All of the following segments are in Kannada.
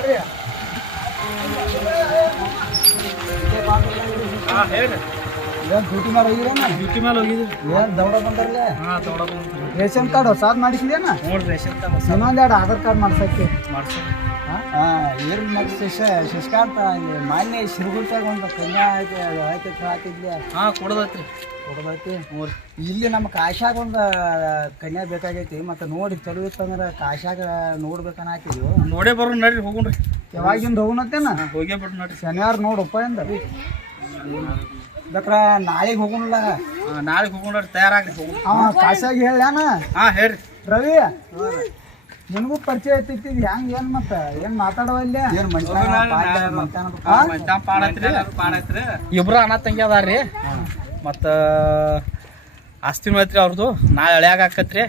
ಬರ್ರಿ ಹಾಂ ಹೇಳಿ ಏನ್ ಡ್ಯೂಟಿ ಮಾಡಿ ಹೋಗಿರೇನ ಡ್ಯೂಟಿ ಮೇಲೆ ಹೋಗಿದ್ರಿ ಏನ್ ದೌಡ ಬಂದ್ರಲ್ಲೇ ಹಾಂ ರೇಷನ್ ಕಾರ್ಡ್ ಹೊಸಾದ್ ಮಾಡಿಸಿದೇನ ನೋಡ್ರಿ ರೇಷನ್ ಇನ್ನೊಂದ್ ಎರಡು ಆಧಾರ್ ಕಾರ್ಡ್ ಮಾಡ್ಸಕ್ಕೆ. ಮಾಡ್ಸಿ ಏನ್ ಮತ್ತೆ ಶಿಶ ಇಲ್ಲಿ ಮಾನ್ಯ ಶಿರಗುಂಟಾಗ ಒಂದು ಕನ್ಯಾ ಐತೆ ಹಾಕಿದ್ಲಿ ಹಾಂ ಕೊಡದೈತ್ರಿ. ಕೊಡದೈತಿ? ಇಲ್ಲಿ ನಮ್ಮ ಕಾಶಾಗ ಒಂದು ಕನ್ಯಾ ಬೇಕಾಗೈತಿ. ಮತ್ತೆ ನೋಡಿ ಚಲೋ ಇತ್ತಂದ್ರೆ ಕಾಶಾಗ ನೋಡ್ಬೇಕನ್ನ ಹಾಕಿದ್ವಿ ನೋಡೇ ಬರೋ ನಡ್ರಿ ಹೋಗುಣ್ರಿ. ಯಾವಾಗಿಂದ ಹೋಗೋಣತ್ತೇನ? ಹೋಗೇ ಬಿಡು ನೋಡ್ರಿ. ಶನಿವಾರ ನೋಡಪ್ಪ ಎಂದ? ಬೇಕ್ರ ನಾಳೆಗೆ ಹೋಗುಣಲ್ಲ. ನಾಳೆ ಹೋಗೋಣ ತಯಾರಾಗ್ರಿ ಹೋಗುಣ. ಅವ ಕಾಶಾಗ ಹೇಳ್ಯಾನ. ಹಾಂ ಹೇಳ್ರಿ. ರವಿ ನಿನಗೂ ಪರಿಚಯ ಐತಿ ಹೆಂಗ್ ಏನ್ ಮತ್ತ? ಏನ್ ಮಾತಾಡವಲ್ಲ ಏನ್ ಪಾಡೈತ್ರಿ ಇಬ್ರು ಅಣ್ಣ ತಂಗಿ ಅದಾರ್ರಿ ಮತ್ತ ಆಸ್ತಿ ಐತ್ರಿ ಅವ್ರದ್ದು ನಾಳೆ ಹಳ್ಯಾಗ ಹಾಕತ್ರಿ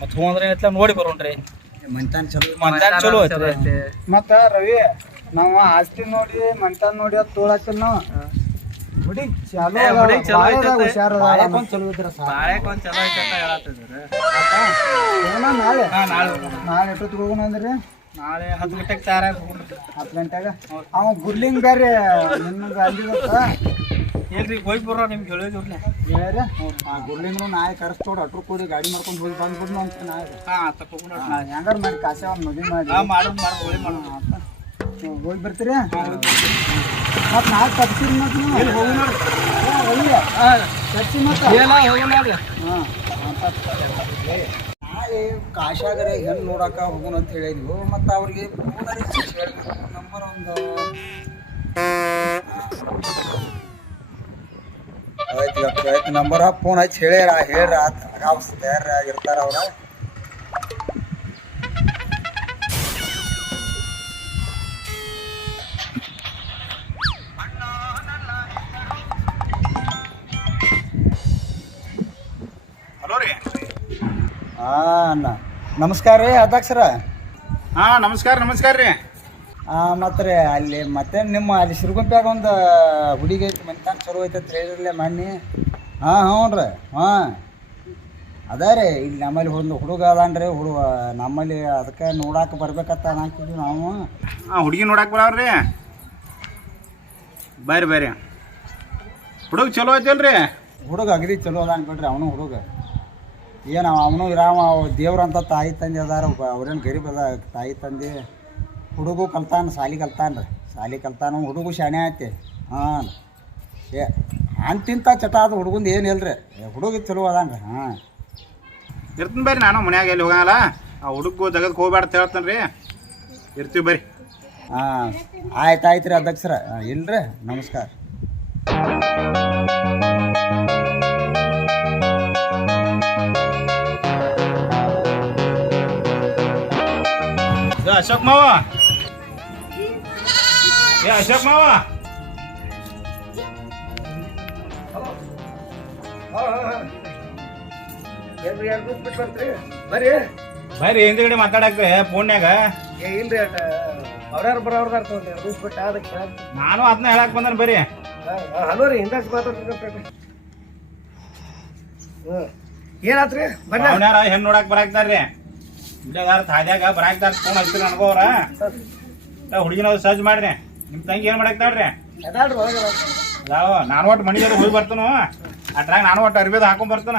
ಮತ್ ಹೋದ್ರೆ ಏನೈತ್ಲ ನೋಡಿ ಬರೋಣ್ರಿ ಮಂತಾನ್ ಚಲೋ ಮಂತಾನ್ ಚಲೋ ಐತ್ರಿ. ಮತ್ತ ರವಿ ನಾವು ಆಸ್ತಿ ನೋಡಿ ಮಂತಾನ್ ನೋಡಿ ಅದು ನಾವು ಚಲೋ ಏ, ಹುಡುಗಿ ಚಲೋ ಬಾಳ್ ಐತೈತೆ. ಬಾಳೆಕೊಂದ್ ಚಲೋ ಇದ್ರ ಸಾಕು. ಬಾಳೆಕ್ ಚಲೋ ಐತೆ ಅಂತ ಹೇಳತ್ತಿದ್ರು. ಆತಾ? ಹೋಗೋಣ ನಾಳೆ? ಹಾ ನಾಳೆ ಹೋಗೋಣ. ನಾಳೆ ಎಷ್ಟೊತ್ತಿಗೆ ಹೋಗೋಣ ಅಂದ್ರಿ? ನಾಳೆ ಹತ್ತು ಗಂಟೆಗೆ ತಯಾರಾಗಿ ಹೋಗೋಣ್ರಿ ಹತ್ತು ಗಂಟೆಗೆ? ಅವ ಗುರ್ಲಿಂಗ್ ಬೇರೆ ನಿಮ್ಗೆ ಅಂದಿದತ್ತ ಏನ್ರಿ ಹೋಗಿ ಬರೋ ನಿಮ್ಗೆ ಹೇಳಿದ್ರಲ್ಲ ಹೇಳ್ಯಾರ ಆ ಗುರ್ಲಿಂಗ್ನು ನಾಳೆ ಕರೆಸ್ತೋಡ್ ಅಟ್ರು ಕೂಡಿ ಗಾಡಿ ಮಾಡ್ಕೊಂಡು ಹೋಗಿ ಬಂದ್ಬಿಡ್ನು ಅಂತ ನಾಳೆ. ಹಾ ತಕೊಂಡ್ ಹೆಂಗಾರ ಮಾಡಿ ಕಾಸೆ ಒಂದು ಮದುವೆ ಮಾಡಿ. ಹಾ ಮಾಡೋಣ ಮಾಡೋಣ ಹೋಳಿ ಮಾಡೋಣ. ಹೋಗಿ ಬರ್ತೀರಿ? ಮತ್ತೆ ನಾಳೆ ತಪ್ಸಿರಿ ಮತ್ತೆ ನೀವು? ಹೋಗಿ ಮತ್ತೆ. ಹಾಂ ಕಾಶಾಗರೆ ಹೆಣ್ಣು ನೋಡಕ ಹೋಗೋಣ ಅಂತ ಹೇಳಿದ್ವು ಮತ್ತು ಅವ್ರಿಗೆ ನಂಬರ್ ಒಂದು. ಆಯ್ತು ಆಯ್ತು. ನಂಬರ್ ಫೋನ್ ಹಚ್ಚಿ ಹೇಳ್ಯಾರ ಹೇಳ್ರ ತಯಾರಾಗಿರ್ತಾರ ಅವ್ರ. ಹಾಂ ನಮಸ್ಕಾರ ರೀ ಅಧ್ಯಕ್ಷರ ಹಾ ನಮಸ್ಕಾರ ನಮಸ್ಕಾರ ರೀ. ಮತ್ತು ರೀ ಅಲ್ಲಿ ಮತ್ತೆ ನಿಮ್ಮ ಅಲ್ಲಿ ಸಿರುಗುಂಪ್ಯಾಗ ಒಂದು ಹುಡುಗಿ ಐತಿ ಮನ್ತಾನ ಚಲೋ ಐತೆ ಅಂತ ಮಣ್ಣಿ ಹಾಂ ಹ್ಞೂ ರೀ ಹಾಂ. ಅದೇ ರೀ ಇಲ್ಲಿ ನಮ್ಮಲ್ಲಿ ಒಂದು ಹುಡುಗ ಅದಾನ್ರಿ ಹುಡುಗ ನಮ್ಮಲ್ಲಿ ಅದಕ್ಕೆ ನೋಡಕ್ಕೆ ಬರ್ಬೇಕಂತ ಅನ್ನಾಕಿದ್ವಿ ನಾವು. ಹಾಂ ಹುಡುಗಿ ನೋಡಕ್ ರೀ ಬರ್ರಿ ಬರ್ರಿ ಹುಡುಗ ಚಲೋ ಐತಲ್ರಿ ಹುಡುಗ ಅಗದಿ ಚಲೋ ಅದಾನ ಬಿಡ್ರಿ ಅವನು ಹುಡುಗ. ಏನು ಅವನು ಇರಾವ ದೇವ್ರಂತ ತಾಯಿ ತಂದೆ ಅದಾರ ಅವ್ರೇನು ಗರೀಬ್ ಅದ ತಾಯಿ ತಂದೆ. ಹುಡುಗು ಕಲ್ತಾನ ಸಾಲಿ ಕಲ್ತಾನ ರೀ. ಸಾಲಿ ಕಲ್ತಾನ ಹುಡುಗು ಶಾಣೆ ಐತಿ ಹಾಂ ಏ ಅಂತಿಂತ ಚಟ ಅದು ಹುಡುಗಂದು ಏನು ಇಲ್ರಿ. ಹುಡುಗ ಚಲೋ ಅದಾನ ರೀ ಹಾಂ. ಇರ್ತೀನಿ ಬರ್ರಿ ನಾನು ಮನ್ಯಾಗ ಎಲ್ಲಿ ಹೋಗಲ್ಲ ಆ ಹುಡುಗ ತೆಗೆದು ಹೋಗ್ಬೇಡ ಹೇಳ್ತಾನೆ ರೀ ಇರ್ತೀವಿ ಬರ್ರಿ. ಹಾಂ. ಆಯ್ತು ಆಯ್ತು ರೀ ಅಧ್ಯಕ್ಷರ. ಇಲ್ರಿ. ನಮಸ್ಕಾರ. ಅಶೋಕ್ ಮಾವ ಏ ಅಶೋಕ್ ಮಾವ ಬರ್ರಿ ಹಿಂದ್ಗಡೆ ಮಾತಾಡಕ್ರಿ ಫೋನ್ಯಾಗ. ಏ ಇಲ್ರಿ ಅವ್ರ್ಯಾರು ಬರೋರ್ದಾರ ತೊಗೊಂಡ್ರಿ ದಿವ್ಸ ಬಿಟ್ಟು ಅದಕ್ಕೆ ನಾನು ಅದನ್ನ ಹೇಳಕ್ ಬಂದನ್ ಬರ್ರಿ. ಹಲೋ ರೀ ಹಿಂದಕ್ಕೆ ಮಾತಾಡ್ರಿ ಏನಾತ್ರಿ? ಬನ್ನಿ ಹೆಣ್ಣು ನೋಡಕ್ ಬರಾಕ್ತಾರ್ರಿ ಇಲ್ಲದಾರ ತಾದ್ಯಾಗ ಬರಾಕ್ದಾರ ಫೋನ್ ಹಚ್ಚಿರಿ ಅನ್ಕೋರ ಹುಡುಗಿನ ಸಜ್ಜ್ ಮಾಡ್ರಿ ನಿಮ್ ತಂಗಿ ಏನು ಮಾಡಾಕ್ತಾಳ್ರಿ ಅದಾವ ನಾನು ಒಟ್ಟು ಮನಿ ಜೊತೆ ಹೋಗಿ ಬರ್ತಾನು. ಅದ್ರಾಗ ನಾನು ಒಟ್ಟು ಅರ್ಬಿದ ಹಾಕೊಂಡ್ ಬರ್ತಾನ.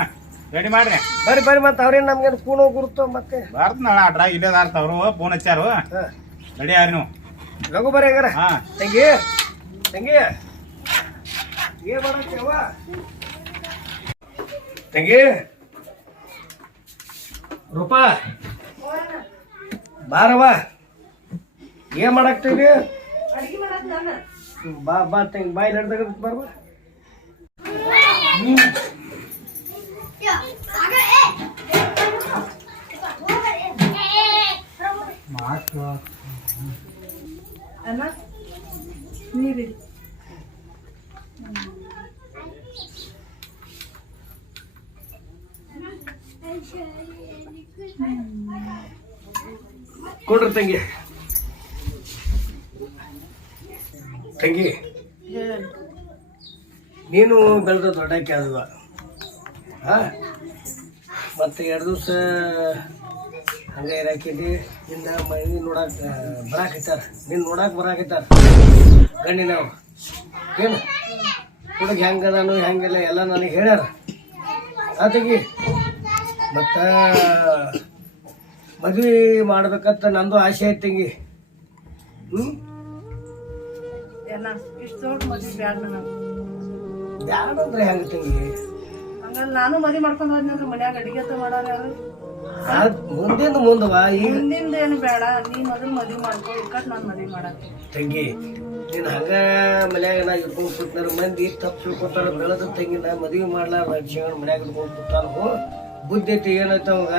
ರೆಡಿ ಮಾಡ್ರಿ ಬರ್ರಿ ಬರ್ರಿ ಮತ್ತೆ ಅವ್ರೇನು ನಮ್ಗೇನು ಫೋನ್ ಗುರುತು ಮತ್ತೆ? ಬರ್ತಾನ ಅದ್ರಾಗ ಇಲ್ಲದಾರ ತವರು ಫೋನ್ ಹಚ್ಚಾರು. ರೆಡಿ ಆರಿ ನೀವು. ಲಘು ಬರ್ರಿ ಹಂಗಾರ. ಹಾ. ತಂಗಿ ತಂಗಿ. ಏನ್ ಮಾಡತ್ತೇವ ತಂಗಿ. ರೂಪಾ ಬಾರವ ಏನ್ ಮಾಡಾಕ್ತೀವಿ ಬಾ ಬಾ ತಂಗಿ ಬಾಯಿ ನಡ್ದಾಗ ಬರ್ಬ ಕೊಡ್ರಿ ತಂಗಿ. ತಂಗಿ. ನೀನು ಬೆಳೆದ ದೊಡ್ಡಕ್ಕೆ ಆದವ? ಹಾಂ? ಮತ್ತೆ ಎರಡು ದಿವಸ ಹಂಗ ಇರಾಕಿದ್ದಿ. ನಿನ್ನ ಮನೆ ನೋಡಾಕ ಬರಾಕತ್ತಾರ. ನಿನ್ ನೋಡಾಕ ಗಂಡಿ ನಾವು. ಏನು? ಹುಡುಗ ಹೆಂಗದಾನು, ಹೆಂಗಿಲ್ಲ, ಎಲ್ಲ ನನಗೆ ಹೇಳ್ಯಾರ. ಆತಗಿ ಮತ್ತ ಮದ್ವಿ ಮಾಡ್ಬೇಕಂತ ನಂದು ಆಸೆ ಐತಿ ತಂಗಿ. ಹ್ಮ್? ಎಲ್ಲ ಇಷ್ಟು ದೊಡ್ಡ ಮದ್ವಿ ಬ್ಯಾಡ ನನಗೆ ಹೆಂಗ ತಂಗಿ? ಹಂಗಲ್ಲ ನಾನು ಮದ್ವಿ ಮಾಡ್ಕೊಂಡು ಹೋದ್ನಂದ್ರೆ ಮನ್ಯಾಗ ಅಡಿಗೆ ಅಂತ ಮಾಡೋರು ಯಾರು? ಮುಂದಿಂದ ಮುಂದವ ಈಗ ಮುಂದಿಂದ ಏನು ಬೇಡ ನೀ ಮೊದಲು ಮದ್ವಿ ಮಾಡ್ಕೊ ಇಕ್ಕಟ್ ನಾನು ಮದ್ವಿ ಮಾಡಕ್ಕೆ ತಂಗಿ ನೀನು ಹಂಗ ಮನ್ಯಾಗ ನಾ ಇಟ್ಕೊಂಡ್ ಕೂತ್ನಾರ ಮಂದಿ ತಪ್ಪು ತಿಳ್ಕೊತಾರ ಬೆಳೆದ ತಂಗಿ ನಾ ಮದ್ವಿ ಮಾಡ್ಲಾರ ಲಕ್ಷ್ಮಣ ಮನ್ಯಾಗ ಇಟ್ಕೊಂಡ್ ಕೂತಾನು. ಬುದ್ಧಿ ಐತಿ ಏನೈತ ಅವಾಗ?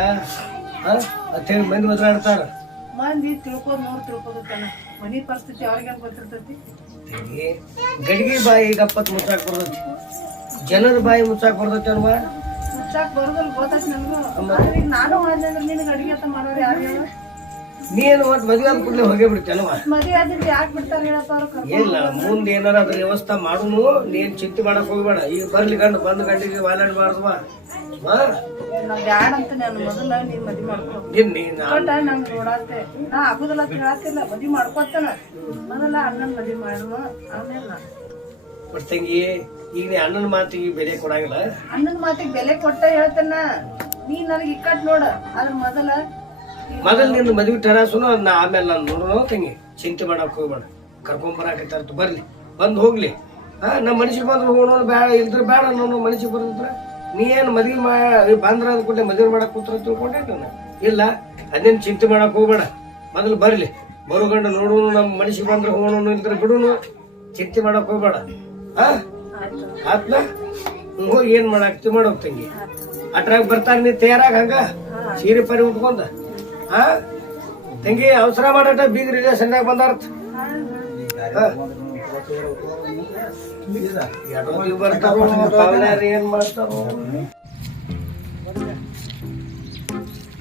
ಅಂತ ಹೇಳಿ ಮಂದಿ ಒದ್ರಾಡ್ತಾರ ಮಂದಿ ತಿಳ್ಕೊ ನೋಡ್ ತಿಳ್ಕೊತಾನ ಮನಿ ಪರಿಸ್ಥಿತಿ ಅವ್ರಿಗೆ ಗೊತ್ತಿರ್ತೈತಿ? ಗಡಿಗೆ ಬಾಯಿ ಗಪ್ಪತ್ ಮುಚ್ಚಾಕ್ ಬರ್ತೈತಿ. ಜನರ ಬಾಯಿ ಮುಚ್ಚಾಕ್ ಬರ್ತೈತಿ ಅಲ್ವಾ? ಮುಚ್ಚಾಕ್ ಬರ್ದಲ್ ಗೊತ್ತೈತಿ ನನಗೂ. ಆದ್ರೆ ನಾನು ಮಾಡ್ದಂದ್ರೆ ನಿನಗೆ ಅಡಿಗೆ ಅಂತ ಮಾಡೋರು ಯಾರು ಹೇಳು ನೀನು ಮತ್ ಮದ್ವೆ ಆದ ಕೂಡಲೇ ಹೋಗೇ ಬಿಡ್ತೇನವ ಮದ್ವೆ ಆದ್ರೆ ಯಾಕೆ ಬಿಡ್ತಾರೆ ಹೇಳಪ್ಪ ಅವ್ರು ಇಲ್ಲ ಮುಂದೆ ಏನಾರ ಅದ್ರ ವ್ಯವಸ್ಥೆ ಮಾಡುನು ನೀನ್ ಚಿಂತೆ ಮಾಡಕ್ ಹೋಗ್ಬೇಡ. ಈಗ ಬರ್ಲಿ ಗಂಡು ಬಂದ್ ಗಂಡಿಗೆ ವಾಲಾಡ್ಬಾರ್ದವ ನಾ ಬ್ಯಾಡ ಅಂತ ನಾನು ಮೊದಲ ನೀನ್ ಮದಿ ಮಾಡ್ಕೊ. ಕೊಟ್ಟ ನಂಗೆ ನೋಡತ್ತೆ. ನಾ ಆಗುದಿಲ್ಲ ಅಂತ ಹೇಳತ್ತಿಲ್ಲ ಮದ್ವಿ ಮಾಡ್ಕೊತಾನ. ಮೊದಲ ಅಣ್ಣನ್ ಮದಿ ಮಾಡುವ ಆಮೇಲೆ ನಾ. ಬಟ್ ತಂಗಿ ಈಗ ನೀ ಅಣ್ಣನ ಮಾತಿಗೆ ಬೆಲೆ ಕೊಡಂಗಿಲ್ಲ? ಅಣ್ಣನ ಮಾತಿಗೆ ಬೆಲೆ ಕೊಟ್ಟ ಹೇಳ್ತಾನ. ನೀ ನನಗೆ ಇಕ್ಕಟ್ ನೋಡ. ಅದ್ರ ಮೊದಲ ಮೊದಲ ನಿನ್ನ ಮದ್ವಿ ಟರಾಸುನು ನಾ ಆಮೇಲೆ ನಾನು ನೋಡೋಣ ತಂಗಿ. ಚಿಂತೆ ಮಾಡಕ್ ಹೋಗ್ಬೇಡ. ಕರ್ಕೊಂಬರಾಕ ಬರಾಕತ್ತಾರ ಬರ್ಲಿ. ಬಂದು ಹೋಗ್ಲಿ. ಹಾ ನಮ್ಮ ಮನುಷ್ಯ ಬಂದ್ರೆ ಹೋಗೋಣ ಬೇಡ ಇಲ್ದ್ರ ಬೇಡ ನಾನು ಮನುಷ್ಯ ಬಂದ್ರ ನೀ ಏನು ಮದ್ವೆ ಮಾ ಬಂದ್ರ ಅಂದ್ಕೊಂಡೆ, ಮದುವೆ ಮಾಡಕ್ ಕೂತ್ರ ತಿಳ್ಕೊಂಡೆ ಇಲ್ಲ, ಅದೇನು ಚಿಂತೆ ಮಾಡಕ್ ಹೋಗ್ಬೇಡ. ಮೊದಲು ಬರ್ಲಿ. ಬರು ಗಂಡ ನೋಡೋಣ ನಮ್ಮ ಮನುಷ್ಯ ಬಂದ್ರೆ ಹೋಗೋಣ ಇದ್ರೆ ಬಿಡುನು. ಚಿಂತೆ ಮಾಡಕ್ ಹೋಗ್ಬೇಡ. ಹಾ ಹೋಗಿ, ಏನ್ ಮಾಡಾಕ್ತಿ ಮಾಡೋಗ್ ತಂಗಿ. ಅಟ್ರಾಗ ಬರ್ತಾರ ನೀ ತಯಾರಾಗ ಹಂಗ? ಸೀರೆ ಪರಿ ಉಟ್ಕೊಂಡ? ಹಾ ತಂಗಿ, ಅವಸರ ಮಾಡಟ, ಬೀಗ್ರಿ ರಿಲೇಷನ್ಯಾಗ ಬಂದಾರ್ಥ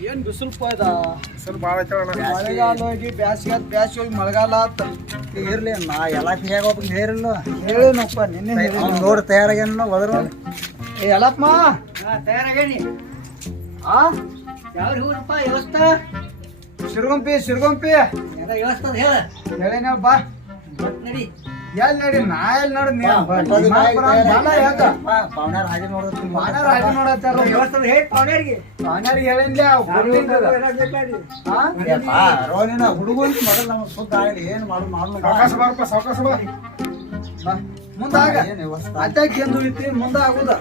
ಏನ್ ಬಿಸಿಲ್ಪ ಮಳೆಗಾಲ ಹೋಗಿ ಬ್ಯಾಸಿಗೆ ಬ್ಯಾಸಿಗೆ ಹೋಗಿ ಮಳೆಗಾಲ ಆತ ಈಗ ಇರ್ಲಿ ನಾ ಎಲ್ಲ ಹೋಗ್ಬೇಕು ಹೇಳಿರಲ್ಲ ಹೇಳಿನಪ್ಪ ನಿನ್ನೆ ನೋಡಿ ತಯಾರಾಗ್ಯಾನ ಹೋದ್ರು ಏ ಎಲ್ಲಪ್ಪ ತಯಾರಾಗೇನಿ ಆ ಯಾವ ಊರಪ್ಪ ವ್ಯವಸ್ಥೆ ಸಿರ್ಗುಂಪಿ ಸಿರ್ಗುಂಪಿ ವ್ಯವಸ್ಥೆ ಹೇಳ ನಡಿ. ಎಲ್ಲಿ ನಡಿ ನಾ ಎಲ್ಲಿ ನೋಡಿ ಹಾಗೆ ನೋಡತ್ತಾರ ರೋನಿನ ಮೊದಲು ನಮಗೆ ಸುದ್ದ ಆಗಲಿ ಏನು ಮಾಡು ಮಾಡು ಮುಂದಾಗ. ಎಂದು ಮುಂದೆ ಆಗುದ.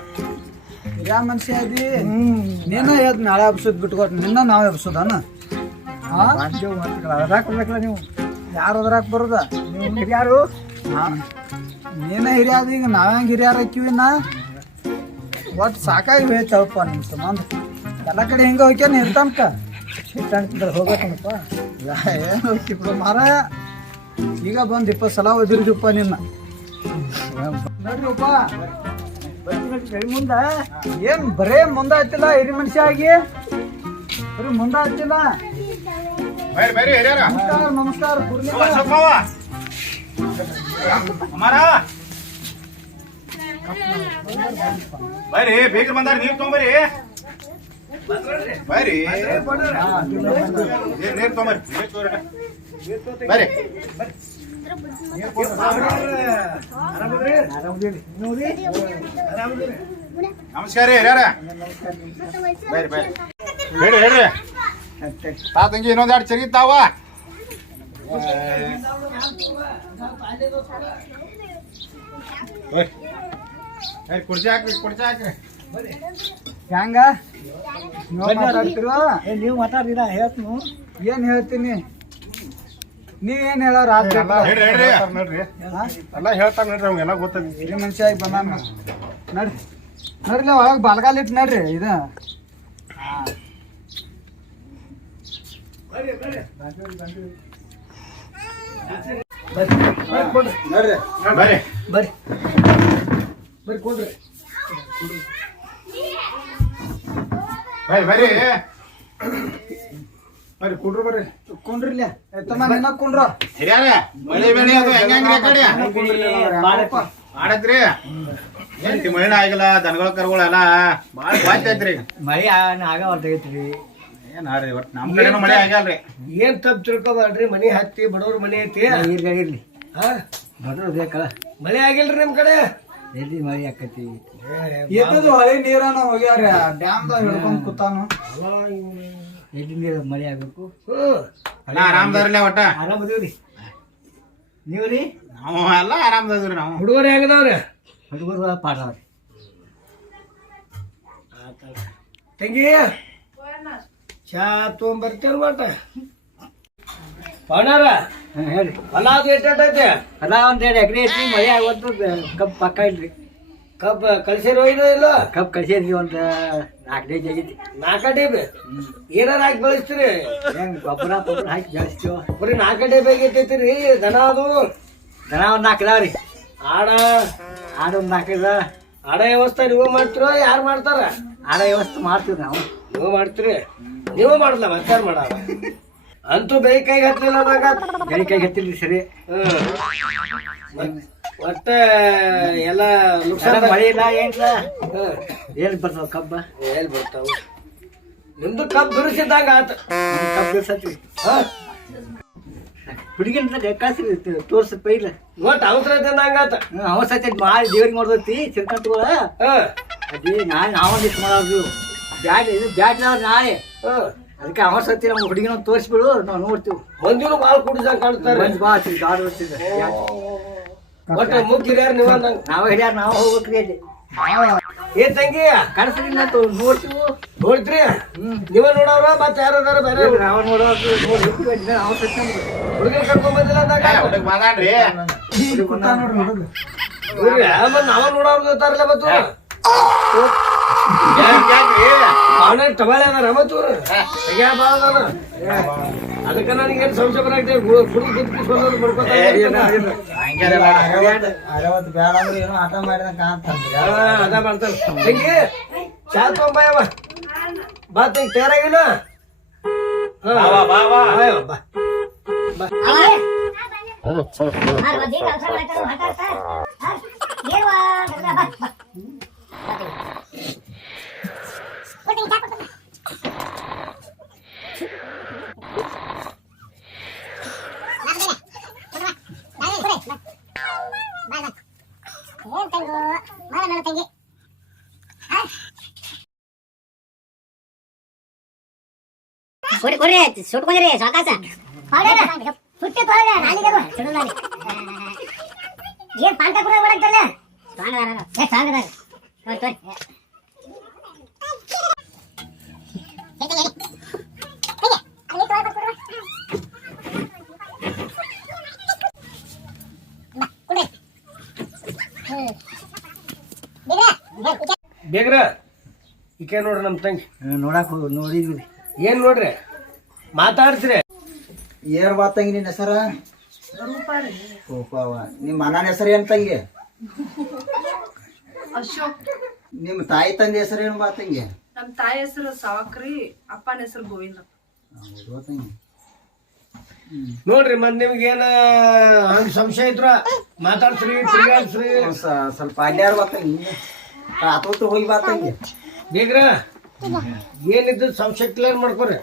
ಯಾ ಮನುಷ್ಯ ಅದಿ. ನೀನ ಎದ್ ನಾಳೆ ಹಬ್ಸೋದ್ ಬಿಟ್ಕೊಟ್ ನಿನ್ನ ನಾವ್ ಹಬ್ಸೋದನ ಅದ್ರಾಕ್ ಬರ್ಬೇಕಲ್ಲ ನೀವು. ಯಾರು ಅದ್ರಾಕ್ ಬರೋದ? ನೀವು ಹಿರಿಯಾರು ನೀನ ಹಿರಿಯಾದ ಈಗ ನಾವೇ ಹಿರಿಯಾರ ಹಾಕಿವಿ ನಾ? ಒಟ್ಟು ಸಾಕಾಗಿ ಹೋಯ್ತವಪ್ಪ ನಿಮ್ ಸಂಬಂಧ. ಎಲ್ಲ ಕಡೆ ಹಿಂಗ ಹೋಗ್ಯಾನ ಇರ್ತಂಕ ಹೋಗ್ಬೇಕನಪ್ಪ. ಏನು ಹೋಗ್ತಿಪ್ಪ ಮಾರ ಈಗ ಬಂದು ಇಪ್ಪತ್ತು ಸಲ ಓದಿರ್ದಿಪ್ಪ ನಿನ್ನ. ನೋಡ್ರಿಪ್ಪ ಮುಂದ. ಏನ್ ಬರೇ ಮುಂದ ಆಯ್ತಿಲ್ಲ ಹಿರಿ ಮನುಷ್ಯ ಆಗಿ? ಬರೀ ಮುಂದೆ ಆಯ್ತಿಲ್ಲ ನಮಸ್ಕಾರ ನಮಸ್ಕಾರ ಕೂರ್ಲಿಲ್ಲ. ಬರ್ರಿ ಬೇಕ್ರಿ ಬಂದಾರ ನೀರ್ ತೊಗೊಂಬರ್ರಿ ಬರ್ರಿ ನೀರ್ ನೀರ್ ತೊಗೊಂಬರ್ರಿ ನೀರ್ ತಗೋರಿ. ಬರ್ರಿ ನಮಸ್ಕಾರ ರೀ ಹಿರಿಯರ ಬರ್ರಿ ಬರ್ರಿ ಹೇಳ್ರಿ ಹೇಳ್ರಿ ತಾ ತಂಗಿ ಇನ್ನೊಂದ್ ಎರಡು ಚರಿ ತಾವ ಬರ್ರಿ ಬರ್ರಿ ಕುರ್ಚಿ ಹಾಕ್ರಿ ಕುರ್ಚಿ ಹಾಕ್ರಿ. ಹೆಂಗ? ನೀವ್ ಮಾತಾಡ್ತಿರೋ? ನೀವು ಮಾತಾಡಿದ ಹೇಳ್ತೀನಿ. ಏನ್ ಹೇಳ್ತೀನಿ? ನೀವೇನ್ ಹೇಳೋ ರಾತ್ರಿ ನೋಡ್ರಿ. ಎಲ್ಲ ಹೇಳ್ತಾರ ನೋಡ್ರಿ ಅವ್ಗೆಲ್ಲ ಗೊತ್ತದ. ಹಿರಿ ಮನುಷ್ಯ ಆಗಿ ಬಂದ ನಡ್ರಿ. ನೋಡ್ರಿ ಒಳಗೆ ಬಲಗಾಲ ಇಟ್ಟು ನಡ್ರಿ ಇದು. ಬರ್ರಿ. ಬರ್ರಿ. ಬರ್ರಿ ಕೊಡ್ರಿ. ಬರ್ರಿ ಬರ್ರಿ. ಬರ್ರಿ ಕುಡ್ರು ಬರ್ರಿ. ಕುಂಡ್ರಿಲ್ಲ. ತಮ್ಮ ನಿನ್ನ ಕುಂಡ್ರ. ಹಿರಿಯಾರ ಮಳೆ ಬೆಳೆ ಅದು ಹೆಂಗ್ರಿ ಕಡೆ? ಮಾಡತ್ರಿ. ಏನ್ತಿ ಮಳಿನ ಆಗಿಲ್ಲ ದನಗಳ ಕರುಗಳೆಲ್ಲ. ವಾಚ್ ಐತ್ರಿ ಮಳಿ ಆಗ ಹೊರ್ತಾಗೈತ್ರಿ ನಮ್ಮ ನಮ್ ಕಡೆನೂ ಮಳೆ ಆಗ್ಯಾಲ್ರಿ. ಏನ್ ತಪ್ಪು ತಿಳ್ಕೊಬಾರ್ರಿ ಮನೆ ಹತ್ತಿ ಬಡವ್ರ ಮನೆ ಐತಿ? ಇರ್ಲಿ ಇರ್ಲಿ. ಹಾ? ಬಡ್ರು ಬೇಕಲ್ಲ. ಮಳೆ ಆಗಿಲ್ರಿ ನಿಮ್ ಕಡೆ? ಎಲ್ಲಿ ಮಳೆ ಆಕತಿ? ಎದ್ದು ಹಳೆ ನೀರನ್ನ ಹೋಗ್ಯಾರ? ಡ್ಯಾಮ್ದಾಗ ಹಿಡ್ಕೊಂಡ್ ಕೂತಾನು. ಎಲ್ಲಿ ನೀರು ಮಳೆ ಆಗ್ಬೇಕು? ಅಲ್ಲ ನಾ ಆರಾಮದಾರ್ಲೆ ಒಟ್ಟ. ಆರಾಮದೀವ್ರಿ ನೀವು ರೀ ನಾವು ಎಲ್ಲ ಆರಾಮದಾದ್ರಿ ನಾವು. ಹುಡುಗರು ಹೆಂಗದವ್ರಿ? ಹುಡುಗರು ಪಾಡವ್ರಿ ತಂಗಿ? ಚಾ ತೊಗೊಂಬರ್ತೇನೆ ಒಟ್ಟ ಪವನಾರ ಹೇಳಿ. ಹೊಲ ಅದು ಎಷ್ಟೈತೆ ಅಲ್ಲ ಒಂದ್ ಎರಡು ಎಕರೆ ಐತಿ ಮಳೆ ಆಗೋದು ಕಬ್ಬು ಪಕ್ಕ ಇಲ್ರಿ. ಕಬ್ಬು ಕಳ್ಸಿರೋ ಏನೋ ಇಲ್ಲ? ಕಬ್ಬು ಕಳ್ಸಿದ್ರಿ ಒಂದು ಡೇಜ್ ಆಗೈತಿ. ನಾಲ್ಕ ಬೇ? ಏನಾರ ಹಾಕಿ ಬೆಳೆಸ್ತೀರಿ? ಹೆಂಗೆ ಗೊಬ್ಬರ ಗೊಬ್ಬರ ಹಾಕಿ ಜಾಸ್ತಿ ಬರೀ ನಾಲ್ಕ ಡೇಬ್ ಆಗೈತೈತಿ ದನ ಅದು? ದನ ಒಂದು ನಾಲ್ಕು ಇದಾವ್ರಿ ಆಡ? ಆಡ ಒಂದು ನಾಲ್ಕು ಇದಾವ ಆಡ ವ್ಯವಸ್ಥೆ ನೀವು ಮಾಡ್ತಿರೋ ಯಾರು ಮಾಡ್ತಾರ? ಆಡ ವ್ಯವಸ್ಥೆ ಮಾಡ್ತೀವಿ ನಾವು. ನೀವು ಮಾಡ್ತೀರಿ? ನೀವು ಮಾಡಲ್ಲ ಮತ್ತಾರು ಮಾಡ ಅಂತೂ ಬೇಕೈಗೆ ಹತ್ತಲಿಲ್ಲ ಅದಾಗ ಗಡಿ ಕೈ ಹತ್ತಿಲ್ರಿ ಸರಿ. ಒಟ್ಟ ಎಲ್ಲ ನುಕ್ಸಾನ್ ಮಳೆ ಇಲ್ಲ ಏನಿಲ್ಲ ಹ್ಮ್. ಎಲ್ಲಿ ಬರ್ತಾವ ಕಬ್ಬ? ಎಲ್ಲಿ ಬರ್ತಾವ? ನಿಮ್ದು ಕಬ್ಬು ಬಿರುಸಿದ್ದಂಗ ಆತ. ಕಬ್ಬು ಇರ್ಸತ್ರಿ ಹಾ? ಹುಡುಗಿನ ಕಳ್ಸಿ ತೋರ್ಸ ಪೈಲ ಒಟ್ಟ ಅವಸರ ಇದ್ದಂಗ ಆತ. ಅವಸತಿ ಮಾಡಿ ದೇವ್ರಿಗೆ ಮಾಡ್ದೈತಿ ಚಿರ್ಕಂತಗಳ ಹಾ. ಅದೇ ನಾನು ನಾವೊಂದಿಷ್ಟು ಮಾಡೋದು ಬ್ಯಾಟ್ ಇದು ಬ್ಯಾಟ್ ನಾಳೆ. ಅದಕ್ಕೆ ಅವ್ರ ಸತ್ತಿ ನಮ್ಮ ಹುಡುಗಿನ ತೋರಿಸ್ಬಿಡು ನಾವು ನೋಡ್ತೀವಿ. ಮಂದಿನು ಭಾಳ ಕುಡಿದಂಗ ಕಾಣ್ತಾರೆ. ಬಂದ್ ಭಾಳ ಬರ್ತಿದ್ದೆ ಒಟ್ಟ ಮುಗ್ಗಿರ್ಯಾರ ನೀವ ಅಂದಂಗ. ನಾವು ಹಿಡಿಯಾರ ನಾವು ಹೋಗ್ಬೇಕ್ರಿ ಅಲ್ಲಿ ಏ ತಂಗಿ ಕನಸರಿ ನೋಡ್ತೀವಿ. ನೋಡ್ತ್ರಿ ನೀವ ನೋಡವ್ರ ಮತ್ತೆ ಯಾರದಾರ ಬೇರೆ? ನಾವು ನೋಡೋದು ನೋಡಿ ಅವಸತಿ ಹುಡುಗರು ಕರ್ಕೊಂಡ್ ಬಂದಿಲ್ಲ ಅಂದಾಗ? ಹುಡುಗ ಮಾತಾಡ್ರಿ. ನಾವ ನೋಡೋರು ಗೊತ್ತಾರಲ್ಲ ಮತ್ತು? ಯಾಕ್- ಯಾಕ್ರಿ? ಅವನ ಟಬಾಳೆ ಅದಾರ ಮತ್ತು ತೆಗ್ಯಾ ಬಾಳ ಅದಾನ ಅದಕ್ಕ ನನಗೇನ್ ಸಂಶಯ ಬರಾಕ್ತೇವೆ ಹುಡುಗ ಗುದ್ಕಿಸ್ಕೊಂಡು ಬಡ್ಕೊತಾರ ಹಂಗೇನಿಲ್ಲ. ಅರವತ್ತು ಬೇಡ ಅಂದ್ರೆ ಏನೋ ಆಟ ಮಾಡಿದಂಗ ಕಾಣ್ತಂದ್ರಿ ಅದ ಮಾಡ್ತಾರ ತಂಗಿ ಚಾ ತೊಂಬಯವ ಬಾ ತಂಗಿ ತಯಾರಾಗಿಲ್ಲ ಬಾ, ಬಾ, ಬಾ, ಬಾ. ಬಾ ಕೊಡಿ ಕೊಡ್ರಿ ಸುಟ್ಕೊಂಡ್ರಿ ಸಾಕಾಸ ಸುಟ್ಟಿ ತೊಳಗ ನಾಲಿಗೆದು ಸುಡು ನಾಲಿ ಏನ್ ಪಾಂಟ ಕೂಡ ಮಾಡಕ್ತಲ್ಲ ಸ್ಟ್ರಾಂಗ್ ಅದಾರ ಏ ಸ್ಟ್ರಾಂಗ್ ಅದಾರ ನೋಡಿ ತೋರಿ ಬೇಗ್ರ ಈಕೆ ನೋಡ್ರಿ ನಮ್ಮ ತಂಗಿ. ನೋಡಕ್ ಹೋಗ್ ನೋಡಿದ್ವಿ ಏನ್ ನೋಡ್ರಿ? ಮಾತಾಡ್ತೀರಿ. ಏನ್ ಬಾ ತಂಗಿ ನಿನ್ನ ಹೆಸರ? ರೂಪಾವ ನಿಮ್ಮ ಅಣ್ಣನ ಹೆಸರು ಏನ್ ತಂಗಿ? ಅಶೋಕ್. ನಿಮ್ಮ ತಾಯಿ ತಂದೆ ಹೆಸರು ಏನು ಬಾ ತಂಗಿ? ನಮ್ ತಾಯಿ ಹೆಸರು ಸಾವಕ್ರಿ ಅಪ್ಪನ ಹೆಸರು ಗೋವಿಂದ. ಹೌದು ತಂಗಿ. ನೋಡ್ರಿ ಮತ್ ನಿಮ್ಗೇನ ಹಂಗ ಸಂಶಯ ಇದ್ರ? ಮಾತಾಡ್ಸ್ರಿ ತಿರ್ಗಾಡ್ಸ್ರಿ. ಸ್ವಲ್ಪ ಅಡ್ಯಾರ ಬಾತು ಹೋಗಿ ಬಾ ತಂಗಿ. ಬೇಗ್ರ ಏನಿದ್ದು ಸಂಶಯ ಕ್ಲಿಯರ್ ಮಾಡ್ಕೊರಿ.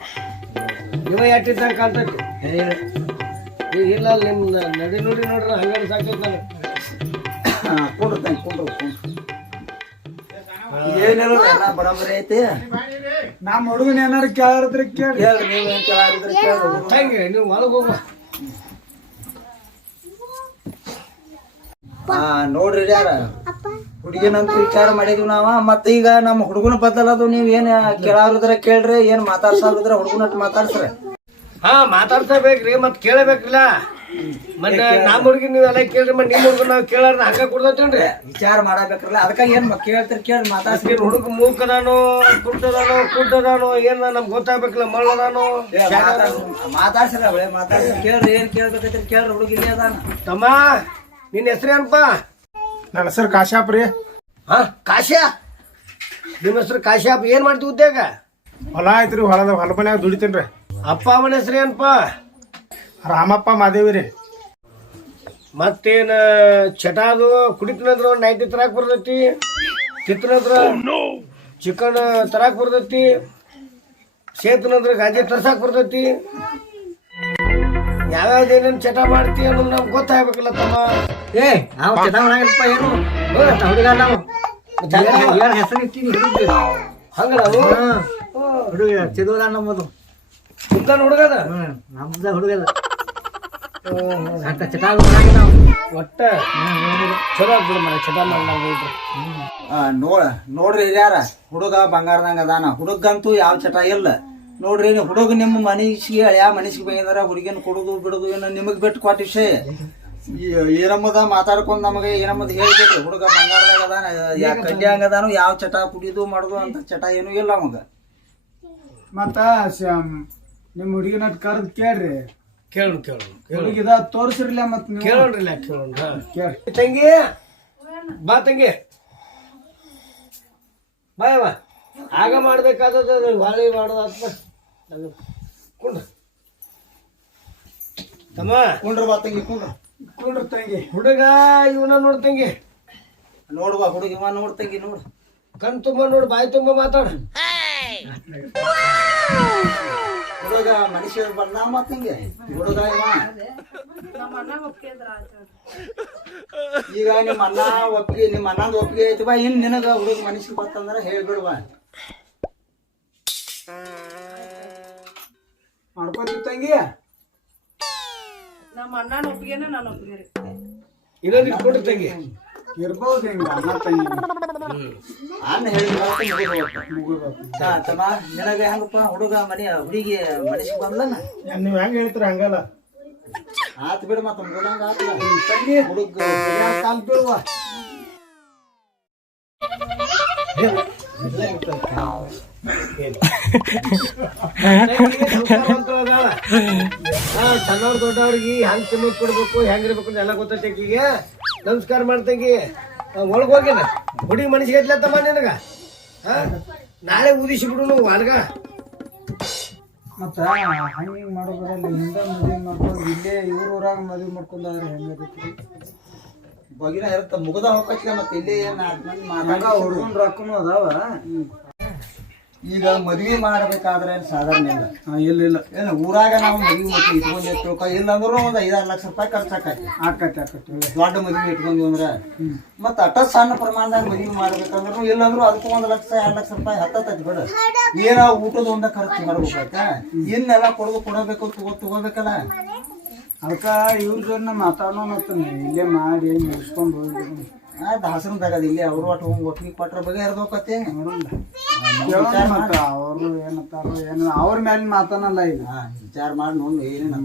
ನೀವ ಯಾಟಿದ್ದಂಗ ಕಾಣ್ತೈತಿ? ಇಲ್ಲ ನಿಮ್ ನಡಿ ನೋಡಿ ನೋಡ್ರಿ ಹಂಗಾರೆ ಸಾಕೈತಿ ನಾನು ಕುಂಡ್ರು ಕುಂಡ್ರು. ಏನಿಲ್ಲ ಎಲ್ಲ ಬರಾಬರಿ ಐತಿ. ನಮ್ಮ ಹುಡುಗನ ಏನಾರು ಕೇಳಿದ್ರೆ ಕೇಳಿ. ಕೇಳ್ರಿ ನೀವು ಏನ್ ಕೇಳಿದ್ರೆ ಕೇಳ್ರಿ. ತಂಗಿ ನೀವು ಒಳಗೆ ಹೋಗ. ಹಾ ನೋಡ್ರಿ ಯಾರ ಹುಡುಗಿನಂತ ವಿಚಾರ ಮಾಡಿದ್ವಿ ನಾವ ಮತ್ತ ಈಗ ನಮ್ಮ ಹುಡುಗನ ಬದಲದು ನೀವ್ ಏನ್ ಕೇಳಾರಿದ್ರ ಕೇಳ್ರಿ ಏನ್ ಮಾತಾಡ್ಸಾರಿದ್ರ ಹುಡುಗನ ಮಾತಾಡ್ಸ್ರಿ. ಹಾ ಮಾತಾಡ್ಸಬೇಕ್ರಿ ಮತ್ ಕೇಳಬೇಕ್ರಲ್ಲ. ಮತ್ತೆ ನಮ್ಮ ಹುಡುಗಿ ನೀವೆಲ್ಲ ಕೇಳ್ರಿ ಮತ್ ನಿಮ್ಮ ಹುಡುಗ ನಾವ್ ಕೇಳಾರ ಹಂಗ ಕೊಡ್ತೇನ್ರಿ ವಿಚಾರ ಮಾಡಬೇಕ್ರಲ್ಲ ಅದಕ್ಕಾಗಿ ಏನ್ ಕೇಳ್ತಾರ ಕೇಳಿ ಕೇಳ್ರಿ ಮಾತಾಡ್ಸ್ರಿ ಹುಡುಗ ಮೂಕದಾನೋ ಕುಂಟದಾನೋ ಕುಂಟದಾನೋ ಏನ್ ನಮ್ಗೆ ಗೊತ್ತಾಗ್ಬೇಕಲ್ಲ ಮಳ್ಳದಾನೋ? ಮಾತಾಡ್ಸ್ರಿ ಅವಳೆ ಮಾತಾಡ್ಸ್ರಿ ಕೇಳ್ರಿ ಏನ್ ಕೇಳ್ಬೇಕಂತ ಕೇಳ್ರಿ ಹುಡುಗ ಇಲ್ಲಿ ಅದಾನ. ತಮ್ಮ ನಿನ್ನ ಹೆಸ್ರೇನಪ್ಪ ನನ್ನ ಹೆಸರು ಕಾಶ್ಯಾಪ್ ರೀ. ಹಾ ಕಾಶ್ಯಾ? ನಿಮ್ಮ ಹೆಸರು ಕಾಶ್ಯಾಪ್ ಏನ್ ಮಾಡ್ತಿ ಉದ್ಯೋಗ? ಹೊಲ ಐತ್ರಿ ಹೊಲದ ಹೊಲ ಮನ್ಯಾಗ ದುಡಿತೇನ್ರಿ. ಅಪ್ಪ ಅವನ ಹೆಸ್ರೇನಪ್ಪ ರಾಮಪ್ಪ ಮಾದೇವಿ ರೀ ಮತ್ತೇನ ಚಟ ಅದು ಕುಡಿತನಂದ್ರ ನೈಟಿ ತರಾಕ್ ಬರ್ತೈತಿ. ತಿತ್ತನಂದ್ರ ಚಿಕನ್ ತರಾಕ್ ಬರ್ತೈತಿ. ಸೇತುನಂದ್ರ ಗಾಂಜಿ ತರ್ಸಾಕ್ ಬರ್ತೈತಿ. ಯಾವ್ಯಾವ್ದು ಏನೇನು ಚಟ ಮಾಡ್ತಿ ಅನ್ನೋದು ನಮ್ಗೆ ಗೊತ್ತಾಗ್ಬೇಕಲ್ಲ ತಮ್ಮ. ಏ ನಾವು ಚಟಾವಣಪ್ಪ ಏನು? ಹುಡುಗ ನಾವು. ಹೆಸರು ಇಟ್ಟಿನಿ ಹುಡುಗ ಹಂಗ ನಾವು? ಹುಡುಗ ಚಿದೋದ ನಮ್ಮದು. ಹುಡುಗದ? ಹ್ಮ್ ನಮ್ದ ಹುಡುಗದ. ಅಂತ ಚಟ ಒಟ್ಟ ಚಲೋ ಬಿಡು ಮರ ಚಟ ನೋಡ ನೋಡ್ರಿ ಯಾರ ಹುಡುಗ ಬಂಗಾರದಂಗ ಅದಾನ. ಹುಡುಗಂತೂ ಯಾವ ಚಟ ಇಲ್ಲ. ನೋಡ್ರಿ ನೀವು ಹುಡುಗ ನಿಮ್ಮ ಮನಸ್ಸಿಗೆ ಯಾವ ಮನಸ್ಸಿಗೆ ಬಂದಿದಾರ ಹುಡುಗಿನ ಕೊಡುದು ಬಿಡುದು ಏನೋ ನಿಮಗ್ ಬಿಟ್ಟು ಕೊಟ್ಟ ವಿಷಯ ಈ- ಏನಮ್ಮದ ಮಾತಾಡ್ಕೊಂಡು ನಮಗೆ ಏನಮ್ಮದ ಹೇಳ್ಬೇಕು ಹುಡುಗ ಬಂಗಾರದಾಗ ಅದಾನ ಯಾ ಕಡ್ಡಿ ಹಂಗ ಅದಾನು ಯಾವ ಚಟ ಕುಡಿದು ಮಾಡುದು ಅಂತ ಚಟ ಏನು ಇಲ್ಲ ಅವಾಗ. ಮತ್ತ ನಿಮ್ಮ ನಿಮ್ ಹುಡುಗಿನ ಕರ್ದ್ ಕೇಳ್ರಿ. ಕೇಳು ಕೇಳು ಕೇಳು ಹುಡುಗಿದ ತೋರಿಸಿರ್ಲ ಮತ್ ನೀವು? ಕೇಳೋಣ್ರಿಲ್ಲ ಕೇಳೋಣ ತಂಗಿ ಬಾ ತಂಗಿ. ಬಾಯವ್ವ ಆಗ ಮಾಡ್ಬೇಕಾದದ್ದು ಅದು ಹೊಳಿ ಮಾಡೋದಾತ್ಮ ಕುಂಡ್ರ. ತಮ್ಮ. ಕುಂಡ್ರ ಬಾ ತಂಗಿ ಕುಂಡ್ರ. ಕುಂಡ್ರ ತಂಗಿ. ಹುಡುಗ ಇವನ ನೋಡ್ತಂಗಿ ನೋಡುವ ಹುಡುಗಿ ಇವ ನೋಡ್ ತಂಗಿ ನೋಡು. ಕಣ್ ತುಂಬ ನೋಡು ಬಾಯಿ ತುಂಬ ಮಾತಾಡ. ಹುಡುಗ ಮನುಷ್ಯ ಬಂದ ಮತ್ತಂಗೆ ಹುಡುಗ ಇವ. ಈಗ ನಿಮ್ಮ ಅಣ್ಣ ಒಪ್ಪಿಗೆ ನಿಮ್ಮ ಅಣ್ಣಂದು ಒಪ್ಪಿಗೆ ಐತಿ ಬಾ. ಇನ್ ನಿನಗ ಹುಡುಗ ಮನಸ್ಸಿಗೆ ಬತ್ತಂದ್ರ ಹೇಳ್ಬಿಡುವ ಮಾಡ್ಕೋತಿ ತಂಗಿ? ನಮ್ಮ ಅಣ್ಣನ ಒಪ್ಪಿಗೆನ ನಾನು ಒಪ್ಪಿಗೆ ರೀ. ಇನ್ನೊಂದು ಕೊಡ್ರಿ ತಂಗಿ. ಇರ್ಬೋದು ಹಿಂಗ ಅಣ್ಣ ತಂಗಿ ಅನ್ನ ಹೇಳಿ ತಮ್ಮ ನಿನಗ ಹೆಂಗಪ್ಪ ಹುಡುಗ ಮನೆ ಹುಡುಗಿ ಮನಸ್ಸಿಗೆ ಬಂದನ ನೀವ್ ಹೆಂಗ್ ಹೇಳ್ತೀರ ಹಂಗಲ್ಲ. ಆತ್ ಬಿಡು ಮತ್ತ ಮುಗದಂಗ ಆತ ತಂಗಿ. ಹುಡುಗ ಕಾಲ್ ಬೀಳುವ. ಸಣ್ಣವ್ರ ದೊಡ್ಡವ್ರಿಗೆ ಹೆಂಗ್ ತಿನ್ನೋದ್ ಕೊಡ್ಬೇಕು ಹೆಂಗಿರ್ಬೇಕು ಎಲ್ಲ ಗೊತ್ತೈತೆ ಆಕಿಗೆ ನಮಸ್ಕಾರ ಮಾಡ್ತಂಗಿ. ಒಳಗ್ ಹೋಗ್ಯಾನ ಹುಡುಗಿ ಮನಸ್ಸಿಗೆ ನಿನಗ? ಹಾ? ನಾಳೆ ಊದಿಸಿ ಬಿಡು ಅಡ್ಗ ಮತ್ತ ಹಂಗ ಹಿಂಗ್ ಮಾಡೋದ್ರಲ್ಲಿ ಹಿಂದ ಮದುವೆ ಮಾಡ್ಕೊಂಡು ಇಲ್ಲೇ ಇವ್ರ ಊರಾಗ ಮದ್ವಿ ಮಾಡ್ಕೊಂಡ್ರೆ ಹೆಂಗೈತಿ ಬಗಿನ ಇರುತ್ತ ಮುಗದ ಹೋಗ್ತಾ ಮತ್ತೆ ಇಲ್ಲೇ ಏನ್ ರೊಕ್ಕನು ಅದಾವ. ಈಗ ಮದ್ವಿ ಮಾಡ್ಬೇಕಾದ್ರೆ ಸಾಧಾರಣ ಇಲ್ಲ. ಇಲ್ಲ ಇಲ್ಲ. ಏನು ಊರಾಗ ನಾವು ಮದ್ವಿ ಮತ್ತೆ ಇಟ್ಕೊಂಡು ಎತ್ತೋಕ ಇಲ್ಲ ಅಂದ್ರೂ ಒಂದ್ ಐದಾರು ಲಕ್ಷ ರೂಪಾಯಿ ಖರ್ಚಾಕತಿ ಆಕತಿ ಆಕತಿ ದೊಡ್ಡ ಮದ್ವಿ ಇಟ್ಕೊಂಡ್ವಿ ಅಂದ್ರೆ. ಮತ್ತ ಅಟ ಸಣ್ಣ ಪ್ರಮಾಣದಾಗ ಮದ್ವಿ ಮಾಡ್ಬೇಕಂದ್ರು ಇಲ್ಲಂದ್ರು ಅದಕ್ಕೂ ಒಂದ್ ಲಕ್ಷ ಎರಡು ಲಕ್ಷ ರೂಪಾಯಿ ಹತ್ತತ್ತೈತಿ ಬಿಡ. ಏನ ಊಟದ ಒಂದ ಖರ್ಚು ಮಾಡ್ಬೇಕಾಯ್ತ? ಇನ್ನೆಲ್ಲ ಕೊಡೋದು ಕೊಡಬೇಕು ತಗೋ ತಗೋಬೇಕಲ್ಲ? ಅದಕ್ಕ ಇವ್ರ ಜೊತೆ ಮಾತಾಡೋಣ ಇಲ್ಲೇ ಮಾಡಿ ಮುಗಿಸ್ಕೊಂಡು ಹೋಗ್ಬಿಡು ಆಯ್ತು ತಗದ ಇಲ್ಲಿ ಅವ್ರು ಒಟ್ಟು ಒಟ್ಟಿಗೆ ಕೊಟ್ರ ಬಗ್ಗೆ ಕೇಳೋಣ ಮತ್ತ ಅವರು ಏನತ್ತಾರೋ ಏನು ಅವ್ರ ಮೇಲೆ ಮಾತನಲ್ಲ ಈಗ. ವಿಚಾರ ಮಾಡಿ ನೋಡಿ ಏನೇನ